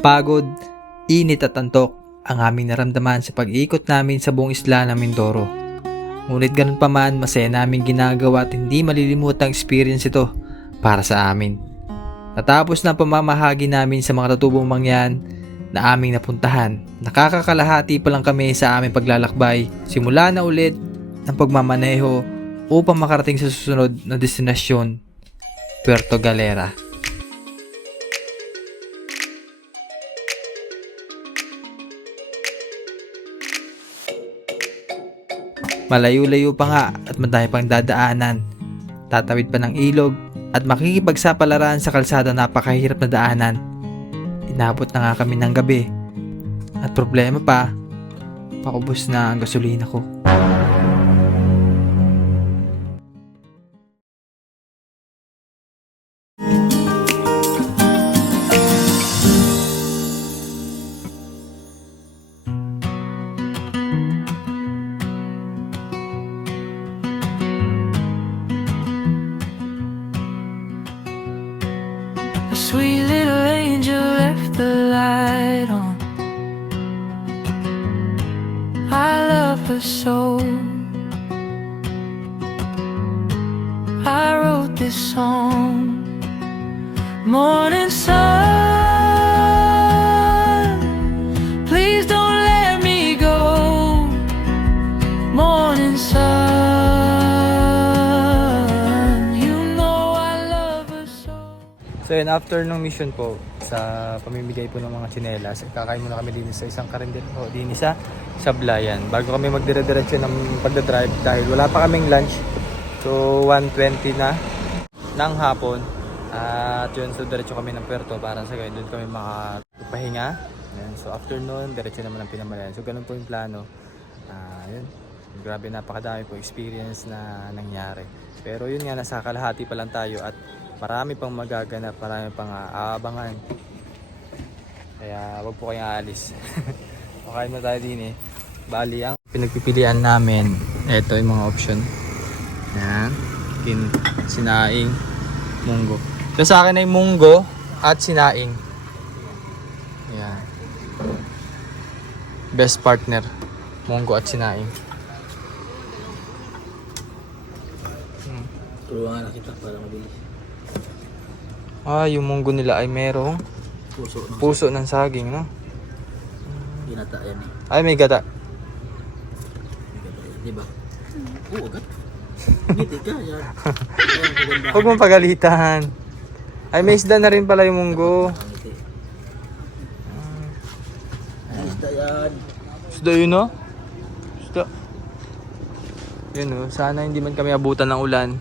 Pagod, init at antok ang aming naramdaman sa pag-ikot namin sa buong isla ng Mindoro. Ngunit ganun pa man, masaya namin ginagawa at hindi malilimutang experience ito para sa amin. Natapos na ang pamamahagi namin sa mga tutubong mangyan na aming napuntahan. Nakakakalahati pa lang kami sa aming paglalakbay. Simula na ulit ang pagmamaneho upang makarating sa susunod na destinasyon, Puerto Galera. Malayo-layo pa nga at madami pang dadaanan. Tatawid pa ng ilog at makikipagsapalaran sa kalsada napakahirap na daanan. Inabot na nga kami ng gabi. At problema pa, paubos na ang gasolina ko. A sweet little angel left the light on. I love her so. I wrote this song. Morning sun, please don't let me go. Morning sun, you know I love her so. So yun, after ng mission po sa pamimigay po ng mga tsinelas, kakain muna kami din sa isang karindel po din sa Sablayan bago kami magdire-diretso ng pagdadrive dahil wala pa kaming lunch. So 1:20 na ng hapon at yun, so diretso kami ng Puerto para sa gayon doon kami makapahinga. Yan. So after noon, diretso naman ang Pinamalayan. So ganun po yung plano. Yun. Grabe, napakadami po experience na nangyari. Pero yun nga, nasa kalahati pa lang tayo at marami pang magaganap, marami pang aabangan. Kaya wag po kayong aalis. Makain na tayo din eh. Bali, ang pinagpipilian namin, ito yung mga option. Yan. Sinaing, munggo. Ito sa akin ay munggo at sinaing. Yan. Best partner, munggo at sinaing. Tulungan na kita para mabilis. Yung munggo nila ay merong puso ng saging, no? Ginata yan eh. Ay, may gata. Diba? Oo, agad. Ngiti ka yan. Huwag mong pagalitan. Ay, may isda na rin pala yung munggo. Ngiti. Isda yan. Isda yun, no? Isda. Yun, no? Sana hindi man kami abutan ng ulan.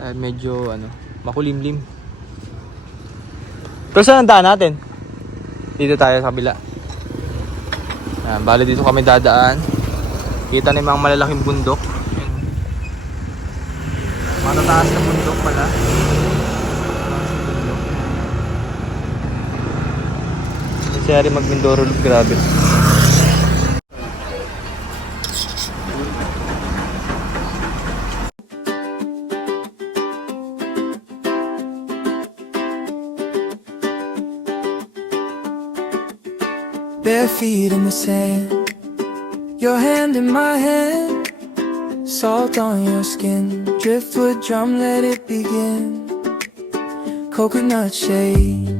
Dahil medyo, makulimlim. Pero saan ang daan natin? Dito tayo sa kabila. Bali dito kami dadaan. Kita na yung mga malalaking bundok. Yan. Matataas na bundok pala. Si Ari mag-Mindoro, grabe. Bare feet in the sand, your hand in my hand, salt on your skin, driftwood drum, let it begin. Coconut shade,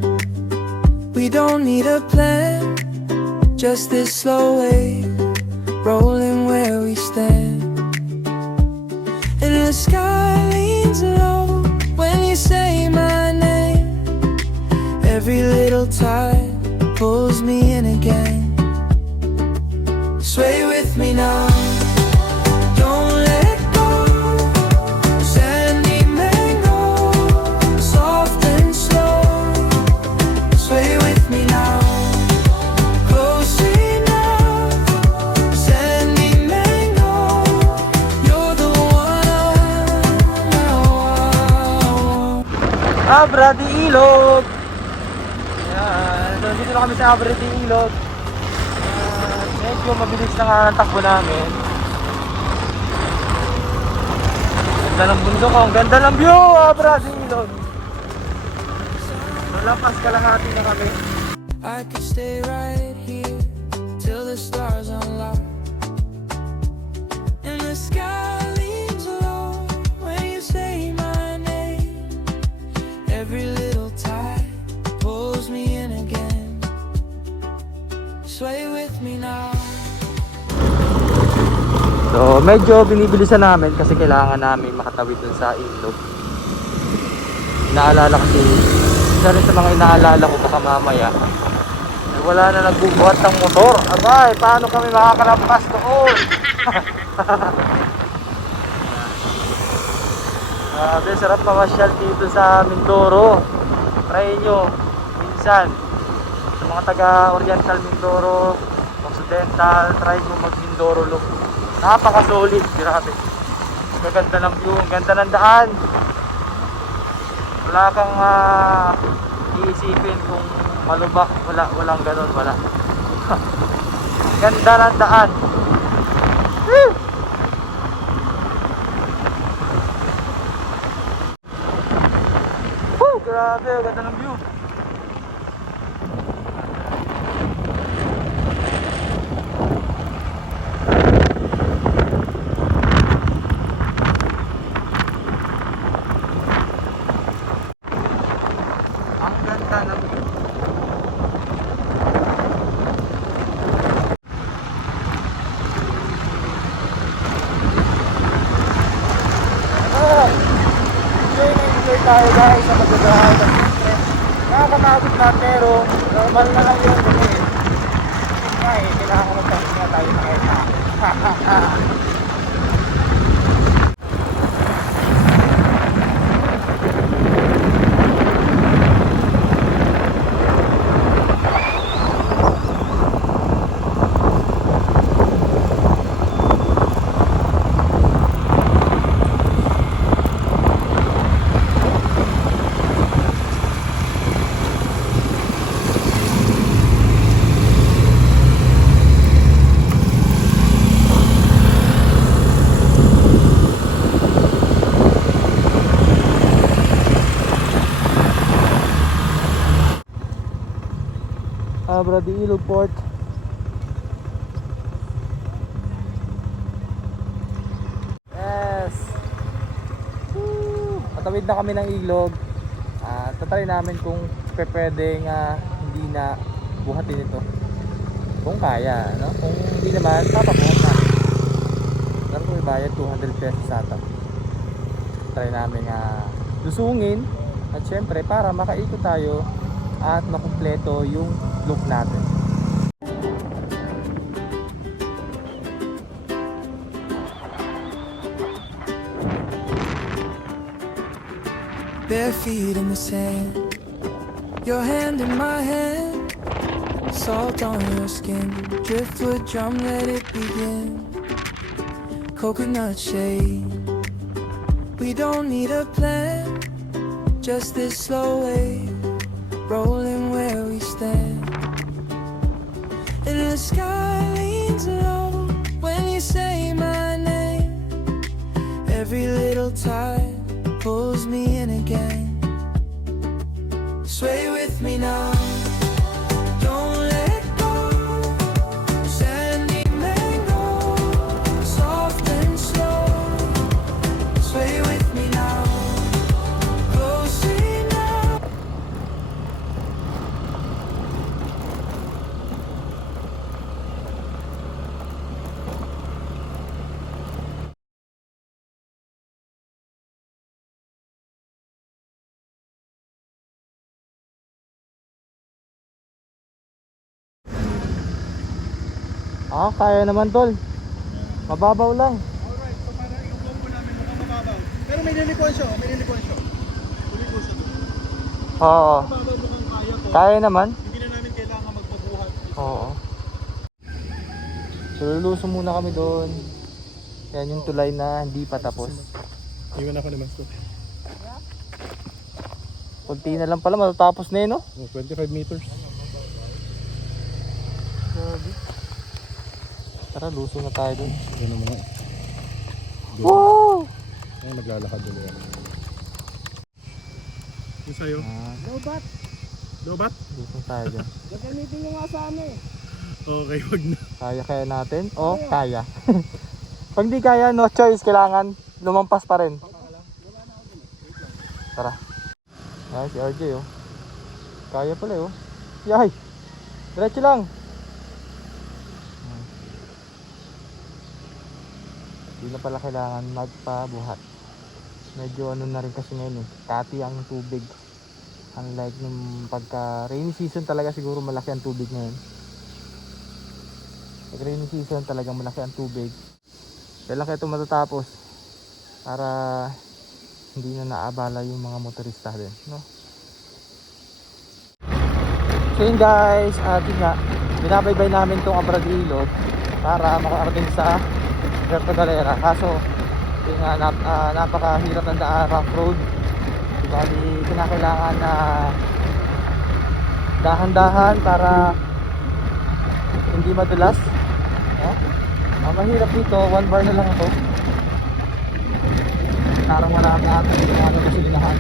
we don't need a plan, just this slow wave, rolling where we stand. And the sky leans low when you say my name, every little tide pulls me in again. Sway with me now, don't let go. Sandy mango, soft and slow. Sway with me now, close enough. Sandy mango, you're the one I want. Abra de Ilog! Yan. So, dito na kami sa Abra de Ilog. Medyo mabilis na nga ang takbo namin. Ganda ng bundok, ang ganda ng view, Abra de Ilog. Lampas kalahati na kami. I could stay right here till the stars unlock, and the sky leans low when you say my name. Every little tide pulls me in again. Sway with me now. So medyo binibilisan namin kasi kailangan namin makatawid dun sa ilog. Naalala kasi, isa rin sa mga inaalala ko baka mamaya eh, wala na nagbubuhat ng motor. Abay, paano kami makakalampas doon? Grabe, sarap mamasyal dito sa Mindoro. Try nyo minsan sa mga taga Oriental Mindoro, Occidental, try nyo mag Mindoro look. Napaka-solid, grabe. Gaganda ng view, ang ganda ng daan. Wala kang iisipin kung malubak, walang ganun, wala. Ganda ng daan. Woo! Woo! Grabe, ganda ng view. Ang ganda ng view. Enjoy tayo guys sa pagdadrive. Nakakapagod na pero normal na lang yun kasi nga kailangan magpahinga tayo sa kaya. Brady Ilog Port. Yes. Woo! Patawid na kami ng ilog. Tatry namin kung pwedeng hindi na buhatin ito. Kung kaya, no? Kung hindi naman, papabuhat na. Pero kung ibayad 200 pesos ata. Try namin lusungin. At syempre para makaikot tayo at makumpleto yung look natin. Bare feet in the sand, your hand in my hand, salt on your skin, driftwood drum, let it begin. Coconut shade, we don't need a plan, just this slow wave rolling where we stand. And the sky leans low when you say my name. Every little tide pulls me in again. Sway with me now, don't let go. Sandy mango, soft and slow. Sway with me now, close enough. Kaya naman tol. Mababaw lang. Alright, so parang yung combo namin mukhang mababaw. Pero may nilikuan siya, may nilikuan siya. Tuliko siya doon. Oo. Mababaw mukhang kaya to. Kaya naman. Hindi na namin kailangan magpabuhat. Oo. So lulusong muna kami doon. Yan yung tulay na hindi pa tapos. Iwan ako naman ito. Kunti na lang pala matatapos na yun, no? 25 meters. Tara, lusong na tayo doon. Ganun mga. Wow! Ay, mag maglalakad ulit. Yung sa'yo? Lobat. Lobat? Dito tayo dyan. Gagamitin nyo nga sana eh. Okay, wag na. Kaya natin? O, kaya. Pag di kaya, no choice. Kailangan lumampas pa rin. Tara. Ay, si RJ oh. Kaya pala oh. Yay! Diretso lang. Hindi na pala kailangan magpabuhat. Medyo ano na rin kasi ngayon eh. Kati ang tubig. Unlike nung pagka rainy season talaga siguro malaki ang tubig ngayon. Pag rainy season talagang malaki ang tubig. Kailan kaya ito matatapos para hindi na naabala yung mga motorista din, no? So yun guys, atin nga binabaybay namin tong Abradillo para makarating sa Puerto Galera. Kaso yun nga, napakahirap ng daan, rough road. Bali kinakailangan na dahan-dahan para hindi madulas, no? Mahirap dito, 1 bar na lang ako. Parang wala na ata yung ano kasi lahat.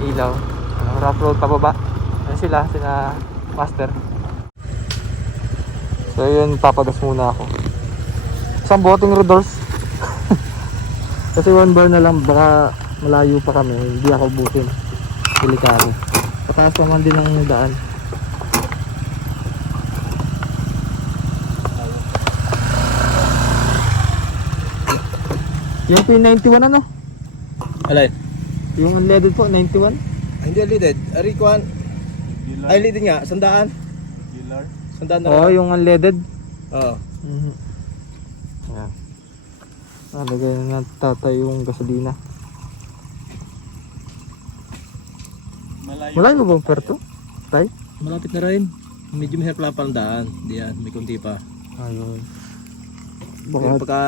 Ilaw, rough road pababa. Yan sila master. So yun, papagas muna ako. Isang boteng Rodors. Kasi 1 bar na lang, baka malayo pa kami, hindi ako butin. Delikado. Pataas pa man din ang daan. Yung P91 ano? Alay? Yung unleaded po, 91? Hindi leaded. Arikuan. Ay leaded nga, sandaan. Dealer. Sandaan na Oo, lang. yung unleaded. Oo. Ayan. Lagay na tatay yung gasolina. Malayo bang perto? Tay? Malapit na rin. Medyo mahirap lang pang daan. Diyan, may kunti pa. Ayun. Pero Baka, pagka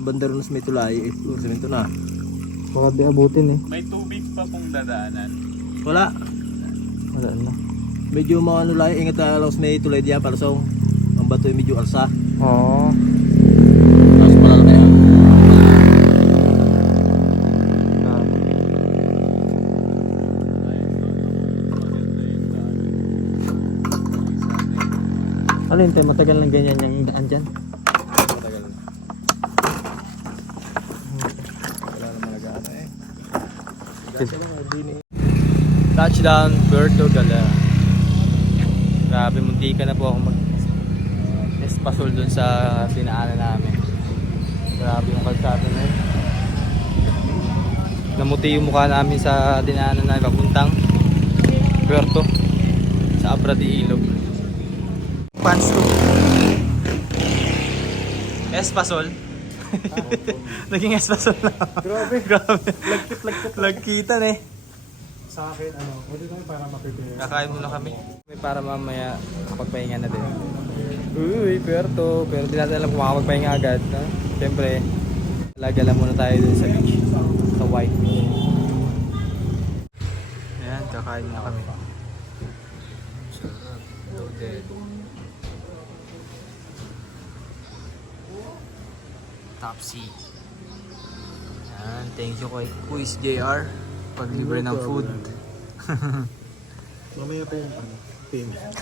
bandero na sa may tulay, semento na. baka di abutin eh. May tubig pa pong dadaanan. Wala. Wala na. Medyo mga ano lang, ingat na lang sa may tulay diyan para sa ang bato ay medyo alsa. Oo. Tapos pala na kaya. Alin tayo, matagal lang ganyan yung daan dyan. Matagal na. Wala na malagaano eh. Touchdown, Puerto Galera. Grabe, munti ka na po ako espasol dun sa pinaanan namin. Grabe yung kalsada na yun. Namuti yung mukha namin sa dinaanan namin papuntang Puerto sa Abradillo. Pants ko. Espasol. Naging espasol na. Grabe. Grabe. Lagkit. Lagkitan eh. Sa akin, pwede tayo para ma-prepare. Kakain muna kami. Para mamaya kapagpahinga na din. Uy, Puerto. Pero di natin alam kung makapagpahinga agad. No? Siyempre, lagala muna tayo dun sa beach. Sa White. Ayan, kakain muna kami. Sarap. Loaded. Top C. Ayan, thank you kay Quiz JR. Paglibre ng food. Mamaya pa yung payment.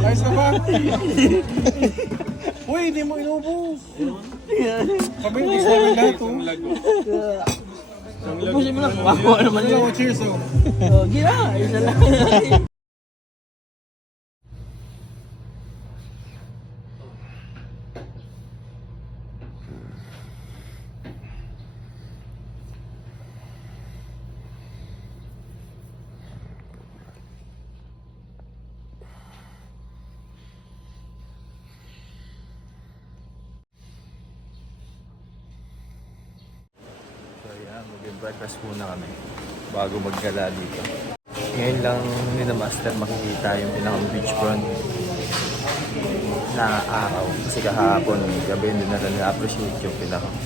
Ayos ka ba? Uy, hindi mo inubos. Kami, hindi sa amin lahat oh. Ubusin mo lang, makakuha naman Hello, cheers oh. Gina, isa lang. Breakfast muna kami bago maggala dito. Ngayon lang ni na Master makikita yung pinakang beachfront na araw. Kasi kahapon, gabi hindi na lang na-appreciate yung pinakang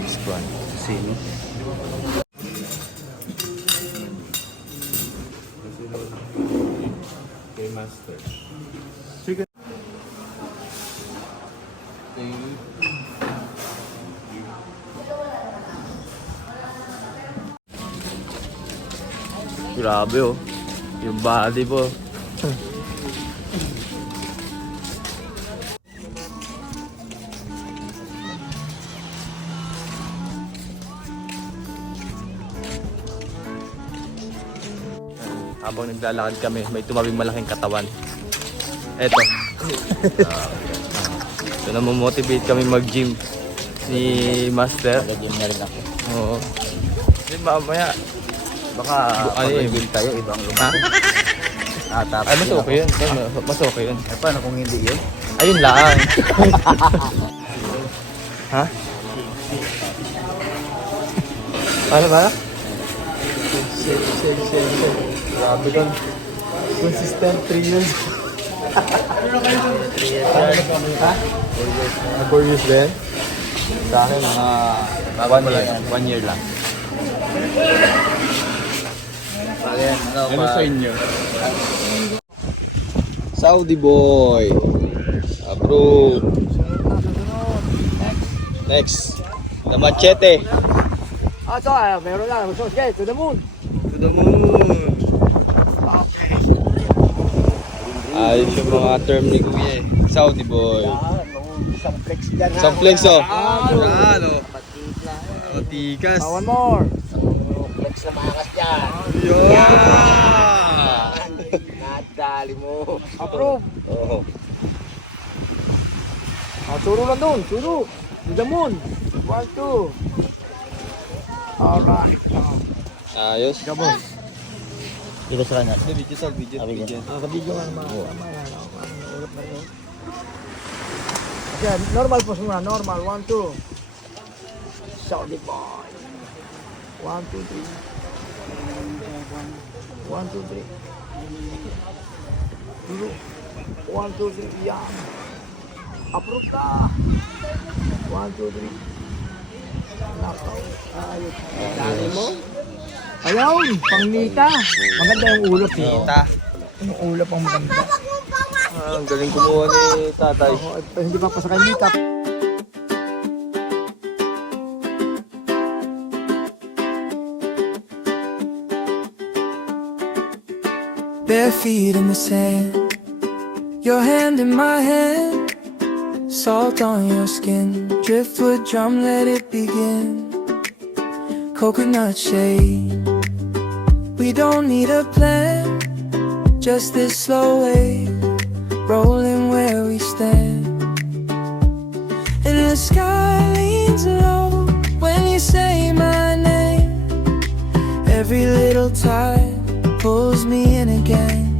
beachfront. Scene. Kay Master. Grabe oh. Yung body po. Habang naglalakad kami, may tumabing malaking katawan. Eto. So namomotivate kami mag-gym ni Master. Nag-gym na rin ako. Oo. Hindi mamaya. Baka Pag nag-gym tayo, ibang lumaki. Ay, mas okay yun. Mas okay yun. Eh, paano kung hindi yun? Ayun lang. Ha? Ano ba? Shake. Grabe doon. Consistent 3 years. Ha? 4 years din? Sa akin, mga 1 year lang. Ano sa inyo? Saudi boy. Approve. Next. The machete. Meron lang. Okay, to the moon. To the moon. Ayos yung mga term ni Kuya eh. Saudi boy. Isang flex dyan. Isang flex oh. Ano? Tikas. One more. Flex na maangas dyan. Yeah! Nadali mo. Approve. Oo. Suro lang doon. Suro. To the moon. 1, 2. Alright. Ayos. Dito sa kanya. Video. Nakabidyo nga naman. Ulap na rin. Okay, normal pose muna. Normal. 1, 2. Saudi boy. 1, 2, 3. 1, 2, 3. 1, 2, 3. Yan. Approve na. 1, 2, 3. Nakaw. Ayos. Dali mo. Ayun, pangnita. Maganda yung ulap eh. Kita. Yung ulap ang maganda. Ang galing kumuha ni tatay. Hindi pa pasakay nita. Bare feet in the sand, your hand in my hand, salt on your skin, driftwood drum, let it begin. Coconut shade, we don't need a plan, just this slow wave, rolling where we stand. And the sky leans low when you say my name, every little tide pulls me in again.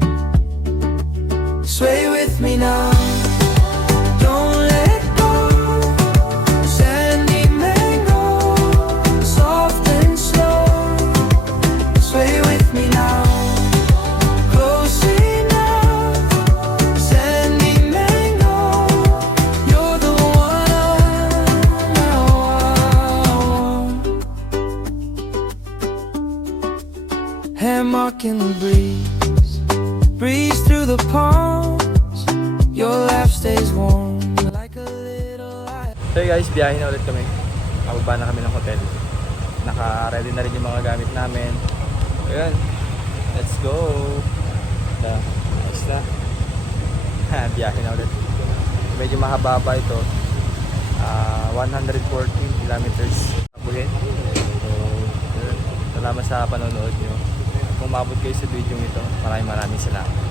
Sway with me now, don't let go. Sandy mango, soft and slow. Sway with me now, close enough. Sandy mango, you're the one I want. Hammock in the breeze through the palms. Your laugh stays warm like a little light. So guys, biyahe na ulit kami. Pababa na kami ng hotel. Naka-ready na rin yung mga gamit namin. Ayun. Let's go. Ayos na. Biyahe na ulit. Medyo mahaba pa ito. 114 kilometers. Abuhin. So, yun. Salamat sa panonood nyo. Kung umabot kayo sa video ito, maraming salamat.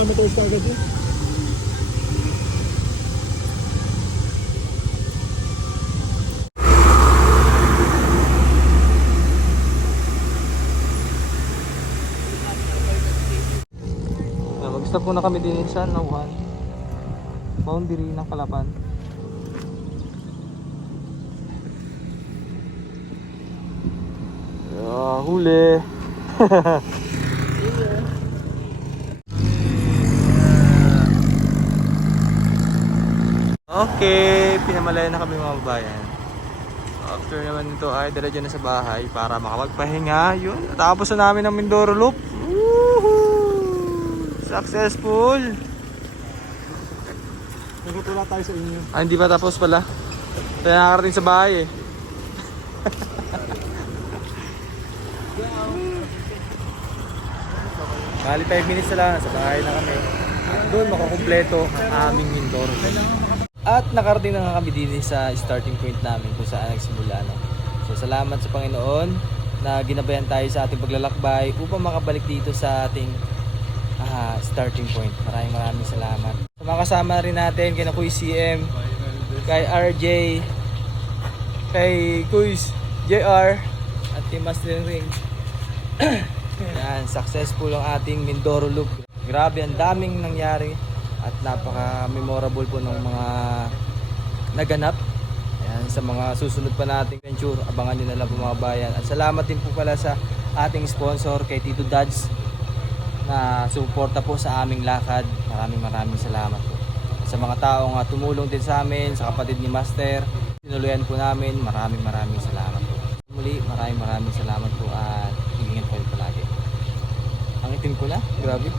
kilometers ka agad yun. Mag-stop muna kami din sa Nauhan. Boundary ng Kalapan. Huli. Okay, pinamalayan na kami mga babayan. After naman nito ay diretso na sa bahay para makapagpahinga. Yun, natapos na namin ang Mindoro Loop. Woohoo! Successful! Nagtutula tayo sa inyo. Ah, hindi pa tapos pala. Tayo nakakarating sa bahay eh. Bali 5 minutes na lang, sa bahay na kami. At doon makukumpleto ang aming Mindoro. At nakarating na nga kami din sa starting point namin kung saan nagsimula. No? So salamat sa Panginoon na ginabayan tayo sa ating paglalakbay upang makabalik dito sa ating starting point. Maraming salamat. Sa mga kasama rin natin, kay Kuy CM, kay RJ, kay Kuy JR, at kay Master Ring. Yan, successful ang ating Mindoro Loop. Grabe, ang daming nangyari at napaka-memorable po ng mga naganap. Yan, sa mga susunod pa nating venture, abangan nyo na lang po mga bayan. At salamat din po pala sa ating sponsor, kay Tito Dads, na suporta po sa aming lakad. Maraming salamat po. Sa mga taong tumulong din sa amin, sa kapatid ni Master, tinuluyan po namin, maraming salamat po. Muli, maraming salamat po at ingat po palagi. Ang itim ko na, grabe.